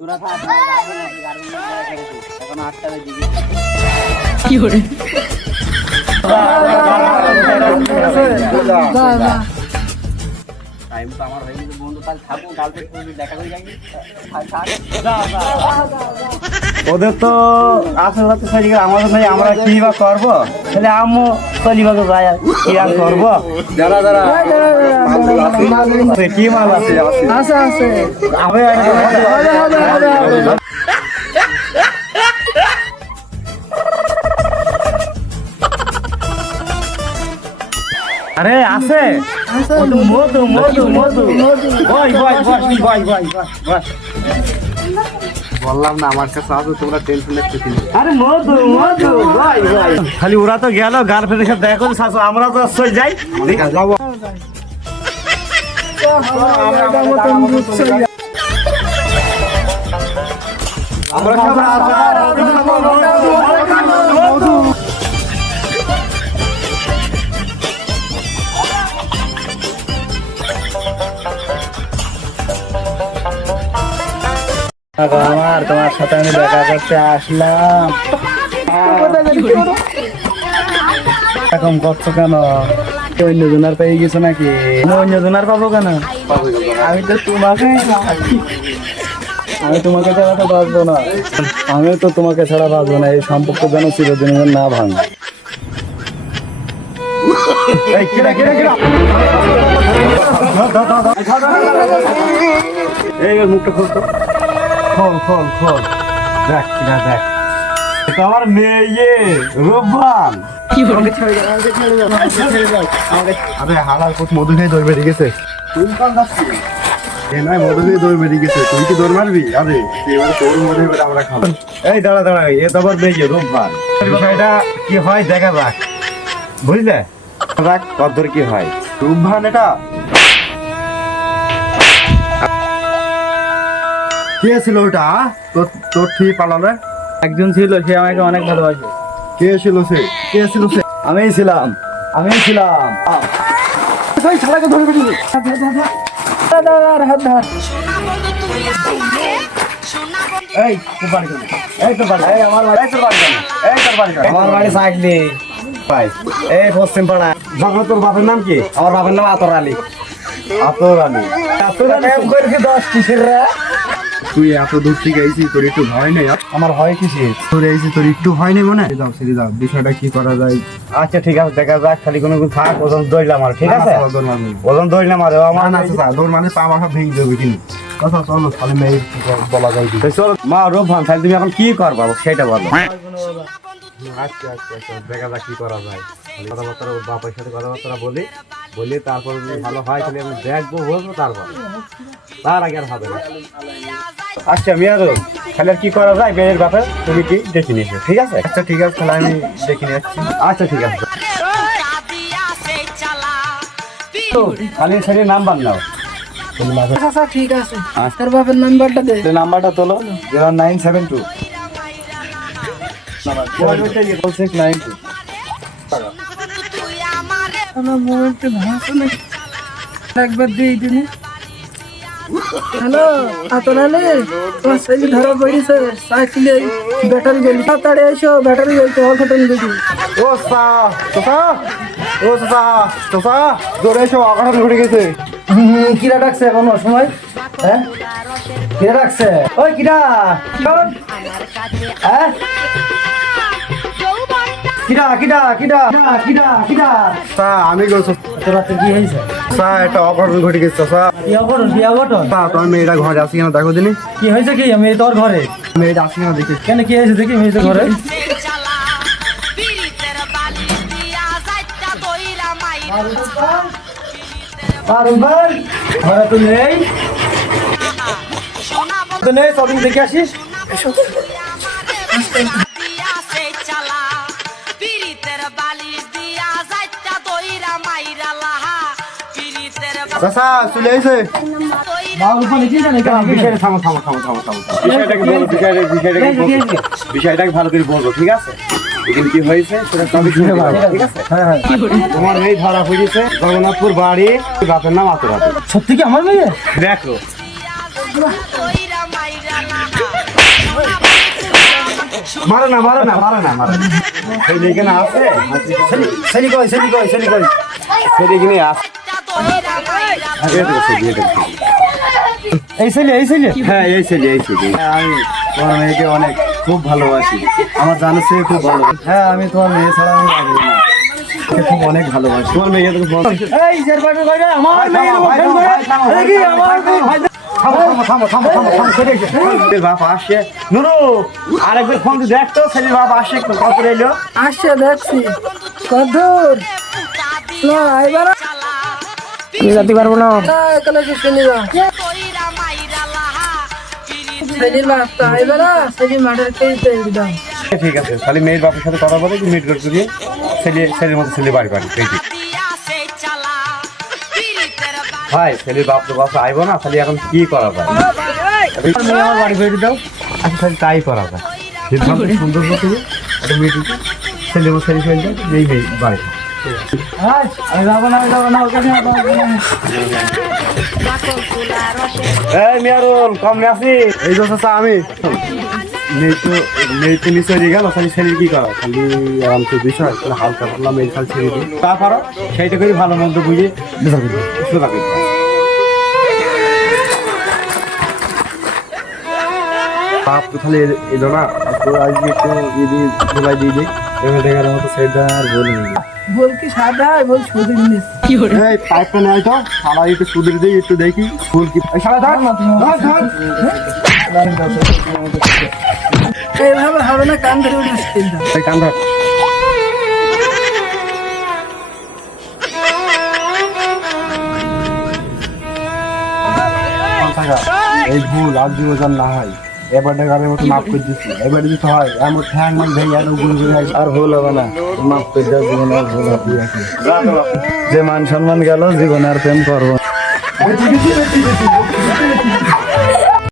তোরা থাক এখন 8টা বেজে গেছে। কি করে টাইম তো আমার হয়ে গেছে বন্ধু, কাল থাকবো, কাল থেকে দেখা করে যাই। ওদের তো আসল রাতে চলে গেলে আমাদের ভাই আমরা কি বা করবো, তাহলে আমিও চলিবাকে যাই কি আর করবো। কি মাল আছে আরে আছে মধু মধু মধু বললাম না আমার কাছে আসো, তোমরা টেনশন নিচ্ছি। আরে মধু মধু ভাই ভাই, খালি ওরা তো গেল গার্লফ্রেন্ডের সাথে দেখা করে শাশু, আমরা তো চলে যাই। যাবো আমরা আমার তোমার সাথে আমি দেখা করতে আসলাম, এরকম করছো কেন? অন্য জনের পেয়ে গেছো নাকি? অন্য জনের পাবো কেন? আমি তো তোমাকে ছাড়া তো বাঁচবো না, আমি তো তোমাকে ছাড়া বাঁচবো না। এই সম্পর্ক যেন চিরদিন না ভাঙে। এই মুখটা খুলতো, খোল খোল খোল, দেখ কিনা দেখ, এটা আমার মেয়ে রূপবান। কি করে আরে হালাল কোচ মধু খেয়ে দৌড় বেরিয়ে গেছে। মধু খেয়ে দৌড় বেরিয়ে গেছে, তুই কি দৌড় মারবি? আরে এবার তোর মধু এবার আমরা খাবো। এই দাঁড়া দাঁড়া, এ তো আবার মেয়ে রূপবান, বিষয়টা কি হয় দেখা যাক, বুঝলে? দেখ কদ্দূর কি হয়। রূপবান এটা কে ছিল ওটা? তোর ঠিক পালালে একজন ছিল, সে আমাকে অনেক ভালোবাসে। কে ছিল সে? কে ছিল সে? আমিই ছিলাম। এই তোর বাড়ি কোথায়? এই তোর বাড়ি, এই আমার বাড়ি, এই তোর বাড়ি কোথায়? এই তোর বাড়ি কোথায়? আমার বাড়ি সাইডে ভাই, এই পশ্চিম পাড়া। যখন তোর বাপের নাম কি? আমার বাপের নাম আতর আলী। আতর আলী, আতর আলী করে 10 কিসের রে? তুই এত দূর থেকে আইছিস, তোর একটু ভয় নেই? আমার হয় কিসে? তোর আইছিস, তোর একটু ভয় নেই মনে? যাও সেরে যাও, বিষয়টা কি করা যায়? আচ্ছা ঠিক আছে, দেখা যাক। খালি কোনো থাক, ওজন দইলাম আর, ঠিক আছে? দৌড় মারবি ওজন দইলাম আর আমার না দৌড় মানে পা মাথা ভেঙে দেবে কিন্তু। কথা চলো তাহলে মেয়ে বলা যায় কি? চল মা রূপবান, তাহলে তুমি এখন কি করবা সেটা বলো। আচ্ছা আচ্ছা আচ্ছা, দেখা যাক কি করা যায়। কথাবার্তা ওর বাবার সাথে কথাবার্তা বলি তারপর যদি ভালো হয় তাহলে আমি দেখবো, বলবো, তারপর তার আগে আর হবে না। আচ্ছা মিয়াদ, তাহলে আর কি করা যায় মেয়ের ব্যাপারে তুমি কি দেখে নিয়েছো, ঠিক আছে? আচ্ছা ঠিক আছে, তাহলে আমি দেখে নিয়ে যাচ্ছি। আচ্ছা ঠিক আছে, খালি ছেড়ে নাম্বার নাও। আচ্ছা ঠিক আছে, তার বাপের নাম্বারটা দে। নাম্বারটা তোলো, 0972 692। আমার মোবাইলটা ভাঙছে নাকি? একবার দিয়ে দিনি। হ্যালো আতরালে, তোমার ছেলে ধরা পড়েছে, সাইকেলে ব্যাটারি গেলি, তাড়াতাড়ি এসো, ব্যাটারি গেলি, তোমার ঘটনা দেখি। ও চাচা দৌড়ে এসো, অঘটন ঘটে গেছে। কিরা ডাকছে কোনো সময়? হ্যাঁ কিরা ডাকছে? ওই কিরা, হ্যাঁ কিরা কিরা কিরা কিরা কিরা? আমি বলছো তোর রাতে কি হয়েছে? একটা অঘটন ঘটে গেছে চাচা। কি অঘটন? কি অঘটন? তোমার মেয়েটা ঘরে আসি কেন দেখো দিনি? কি হয়েছে? কি আমি তোর ঘরে? মেয়েটা আসি কেন দেখি? কেন কি হয়েছে দেখি মেয়েদের ঘরে? ঘরে তো নেই, তো নেই, শপিং দেখে আসিস। চাচা চলে আইছে। বিষয়টাকে ভালো করে বলবো, ঠিক আছে? এখানে কি হয়েছে সেটা সবই শুনে ভালো, ঠিক আছে? তোমার মেয়ে ধরা পড়েছে জগন্নাথপুর বাড়ি, বাপের নাম আতর আলী। সত্যি কি আমার মেয়ে? দেখো মারে না মারে না মারে না মারে না ছেলে এখানে আছে ছেলে কই ছেলে কই ছেলে কই ছেলে এখানে আছে এই ছেলে হ্যাঁ এই ছেলে আমি তোমার মেয়েকে অনেক খুব ভালোবাসি আমার জানার চেয়ে খুব ভালো হ্যাঁ আমি তোমার মেয়ে ছাড়া আমি পারবো না ওকে খুব অনেক ভালোবাসি তোমার মেয়েকে তো এই শেরবাবু ভাই আমার মেয়ে ছেলের বাপ আসছে নুরু আরেকবার ফোন দিয়ে দেখ তো ছেলের বাপ আসছে কত রইলো আসছে দেখছি কদূর না এবার যেতে পারবো না এখানে কি শুনি যা সেদিন বাপটা এবার সেদিন মাঠের খেলতে একদম ঠিক আছে তাহলে মেয়ের বাপের সাথে কথা বলে মিট করে দিয়ে ছেলের মতো ছেলে বাড়ি ভাই ছেলের বাপ তো বাপ আইবো না তাহলে এখন কি করা যায় মেয়ে আমার বাড়ি ফেরে দাও আচ্ছা তাহলে তাই করা যায় সিদ্ধান্ত সুন্দর মতো একটা মিটিং ছেলে মতো ছেলে ফেলে দাও এই বাড়ি আমি যাবো না ওখানে এই মিয়ারুল কম আসি এই তো আমি মেয়ে তো নিচে হয়ে গেল খালি ছেলে কি করা খালি আরাম তো বিষয় তাহলে হালকা পাতলা মেয়ে খালি ছেড়ে দিই তারপর সেইটা করে ভালো মন্দ বুঝে বাপ তো খালি এলো না তো আজকে একটু যদি ধোলাই দিয়ে দিই এবার দেখার মতো সেটা আর বলি বল কি সাদা বল সুদের জিনিস এই পাইপটা নেয় তো সারা একটু সুদের দিই একটু দেখি ফুল কি সারা ধর এইভাবে হবে না কান ধরে উঠে আসতে এই কান ধর এই ভুল আর জীবন না হয় এবার গানের মতো মাফ করে দিচ্ছি এবার যদি হয় এমন ঠ্যাং মান ভেঙে আর উগুল আর ভুল হবে না মাফ করে দেওয়া জীবনে আর ভুল হবে যে মান সম্মান গেল জীবনে আর প্রেম করবো